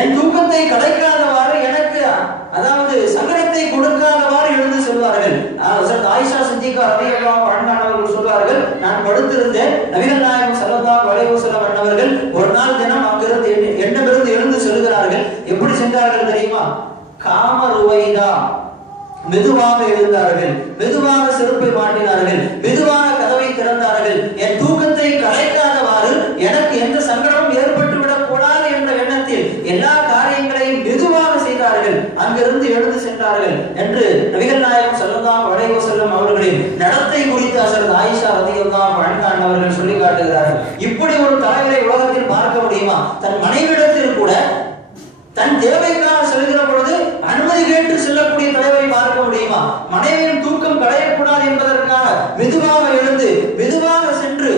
என் தூக்கத்தை கலைக்காதவாறு, எனக்கு அதாவது சங்கடத்தை கொடுக்காதவாறு எழுந்து செல்வார்கள். ஆயிஷா சித்திகா ரலியல்லாஹு அன்ஹா அவர்கள் சொல்வார்கள், நான் படுத்திருந்தேன். நபிகள் நாயகம் ஸல்லல்லாஹு அலைஹி வஸல்லம் அவர்கள் ஒரு நாள் தினம் அங்கிருந்து என்னிடமிருந்து எழுந்து செல்கிறார்கள். எப்படி சென்றார்கள் தெரியுமா? காம ருவைதா, மெதுவாக எழுந்தார்கள், மெதுவாக செருப்பை மாட்டினார்கள், மெதுவாக கதவை திறந்தார்கள். என் தூக்கத்தை கலைக்காதவாறு, எனக்கு எந்த சங்கடமும் ஏற்பட்டு விடக் கூடாது என்ற எண்ணத்தில் எல்லா காரியங்களையும் மெதுவாக செய்தார்கள். அங்கிருந்து எழுந்து சென்றார்கள் என்று நபிகள் நாயகம் ஸல்லல்லாஹு அலைஹி வஸல்லம் அவர்களின் நடத்தை குறித்து ஹஜ்ரத் ஆயிஷா ரலியல்லாஹு அன்ஹா அவர்கள் சொல்லி காட்டுகிறார்கள். இப்படி ஒரு தலைவரை உலகத்தில் பார்க்க முடியுமா? தன் மனைவியிடத்தில் கூட தன் தேவைக்காக செல்கிற பொழுது அனுமதி கேட்டு செல்லக்கூடிய தலைவரை பார்க்க முடியுமா? மனைவியின் தூக்கம் களையக்கூடாது என்பதற்காக மெதுவாக எழுந்து மெதுவாக சென்று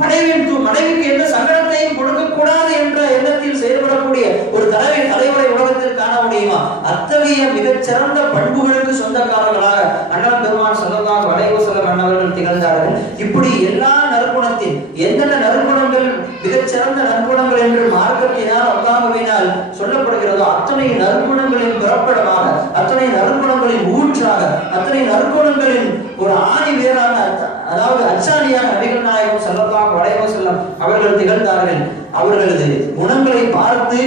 மனைவிக்கு எந்த சங்கடத்தையும் கொடுக்க கூடாது என்ற எண்ணத்தில் செயல்படக்கூடிய ஒரு தலைவரை உலகத்தில் காண முடியுமா? அத்தகைய மிகச்சிறந்த பண்புகளுக்கு சொந்தக்காரர்களாக அண்ணல் பெருமான் ஸல்லல்லாஹு அலைஹி வஸல்லம் அவர்கள் திகழ்ந்தார்கள். இப்படி எல்லா நற்குணத்தின் எந்தெந்த நற்குணங்கள் மிகச்சிறந்த நற்குணங்கள் என்று மார்க்கத்தினால் அல்லாஹ்வினால் சொல்லப்படுகிறதோ அத்தனை நற்குணங்களின் பிறப்பிடமாக, அத்தனை நற்குணங்களின் ஊற்றாக, அத்தனை நற்குணங்களின் ஒரு ஆணி வேறான, அதாவது அச்சாணியாக நபிகள் நாயகம் ஸல்லல்லாஹு அலைஹி வஸல்லம் அவர்கள் திகழ்ந்தார்கள். அவர்களது குணங்களை பார்த்து,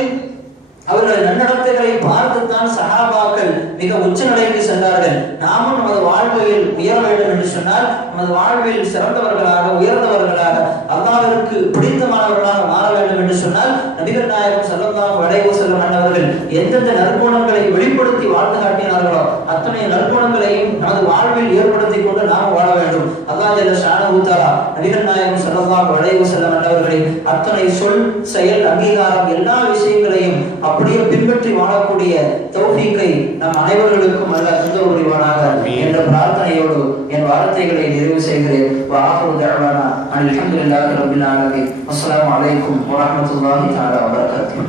அவர்கள் நன்னடத்தைகளை பார்த்துத்தான் சஹாபாக்கள் மிக உச்ச நிலைக்கு சென்றார்கள். நாமும் நமது வாழ்வில் உயர வேண்டும் என்று சொன்னால், நமது வாழ்வில் சிறந்தவர்களாக, உயர்ந்தவர்களாக, அல்லாஹ்விற்கு பிடித்தமானவர்களாக மாற வேண்டும் என்று சொன்னால், நபிகள் நாயகம் ஸல்லல்லாஹு அலைஹி வஸல்லம் அவர்கள் எந்தெந்த நற்குணங்களை வெளிப்படுத்தி வாழ்ந்து காட்டினார்களோ அத்தனை நற்குணங்களையும் நமது வாழ்வில் ஏற்படுத்தி கொண்டு நாம் வாழ வேண்டும். அல்லாஹ் ஜல்ல ஷானஹு தஆலா நபிகள் நாயகம் ஸல்லல்லாஹு அலைஹி வஸல்லம் அவர்களை அத்தனை சொல், செயல், அங்கீகாரம் எல்லா விஷயங்களையும் அப்படியே பின்பற்றி வாழக்கூடிய தௌஃபீக்கை நம் அனைவர்களுக்கும் அல்லாஹ் தந்தருள் புரிவானாக என்ற பிரார்த்தனையோடு என் வார்த்தைகளை நிறைவு செய்கிறேன். வஆஹிரு தஅவானா அல்ஹம்துலில்லாஹி ரப்பில் ஆலமீன். அஸ்ஸலாமு அலைக்கும் வரஹ்மத்துல்லாஹி தஆலா வபரகாத்துஹு.